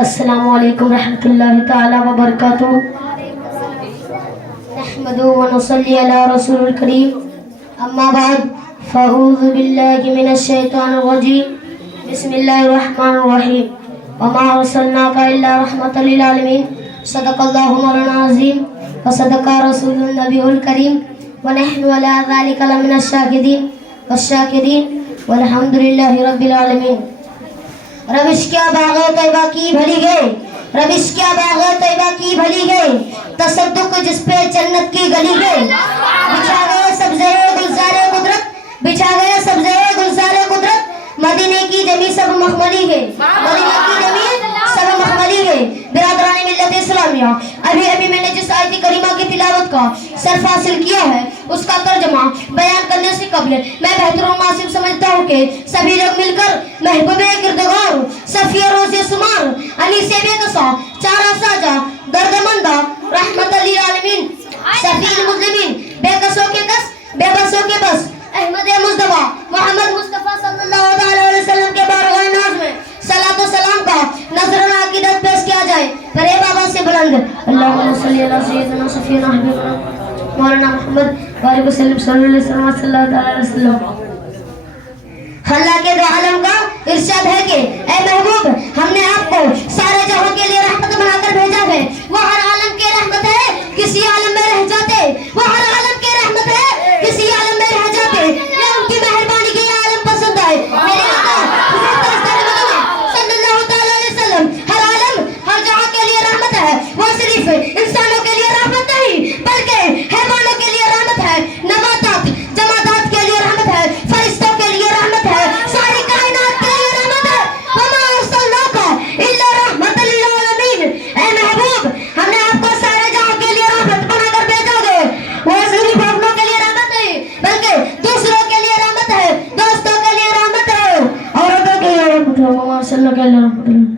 السلام علیکم ورحمۃ اللہ تعالی وبرکاتہ. نحمده ونصلي على رسول الكريم. اما بعد فاعوذ باللہ من الشیطان الرجیم. بسم اللہ الرحمن الرحیم. وما ارسلناک الا رحمۃ للعالمین. صدق اللہ مولانا العظیم وصدق رسول النبی الکریم. ونحن على ذلك لمن الشاہدین والشاکرین والحمد للہ رب العالمین. روش کیا باغ طیبہ کی بھلی گئے، روش کیا باغ طیبہ کی بھلی گئے، تصدق جس پہ جنت کی گلی گئے. بچھا گئے سبزے گلزار قدرت، بچھا گئے سبزے گلزار قدرت، مدینے کی زمین سب مخملی ہے، مدینے کی زمین سب مخملی ہے. برادران ملت اسلامیہ، ابھی میں نے جس آیت کریمہ کی تلاوت کا صرف حاصل کیا ہے اس کا ترجمہ بیان کرنے سے قبل میں بہتر و مناسب سمجھتا ہوں کہ سبھی لوگ مل کر محبوب کردگار صفی روز سمار علی سے بے قصا چارہ ساجہ درد مندہ رحمت للعالمین صفی المسلمین بے قصوں کے قص بے بسوں کے بس احمد مصطفیٰ محمد مصطفیٰ صلی اللہ علیہ وسلم کے بارگاہ ناز میں صلاۃ و سلام کا نظرانہ عقیدت پیش کیا جائے. پرے بابا سے بلند اللہم صلی اللہ سیدنا صفینا حبیبنا مولانا محمد وآلہ وسلم صلی اللہ علیہ وسلم. اللہ کے دو عالم کا ارشاد ہے کہ اے محبوب ہم نے آپ کو سارے جہاں کے لیے رحمت بنا کر بھیجا ہے. وہ ہر عالم کی رحمت ہے، کسی عالم میں رہ جاتے، وہ ہر عالم کی رحمت ہے، کسی عالم میں رہ جاتے. یہ ان کی مہربانی کے عالم پسند آئے. میرے آقا صلی اللہ تعالی علیہ وسلم ہر عالم ہر جہاں کے لیے رحمت ہے. وہ صرف انسانوں کے لیے رحمت نہیں بلکہ حیوانوں کے لیے رحمت ہے، نباتات جمادات کے لیے رحمت ہے، فرشتوں کے لیے رحمت ہے، ساری کائنات کے لیے رحمت ہے. وما ارسلناک الا رحمۃ للعالمین. اے محبوب ہم نے آپ کو سارے جہاں کے لیے رحمت بنا کر بھیجا ہے. وہ صرف اپنوں کے لیے رحمت نہیں بلکہ دوسروں کے لیے رحمت ہے، دوستوں کے لیے رحمت ہے، عورتوں کے لیے رحمت ہے. وما ارسلناک الا رحمۃ للعالمین.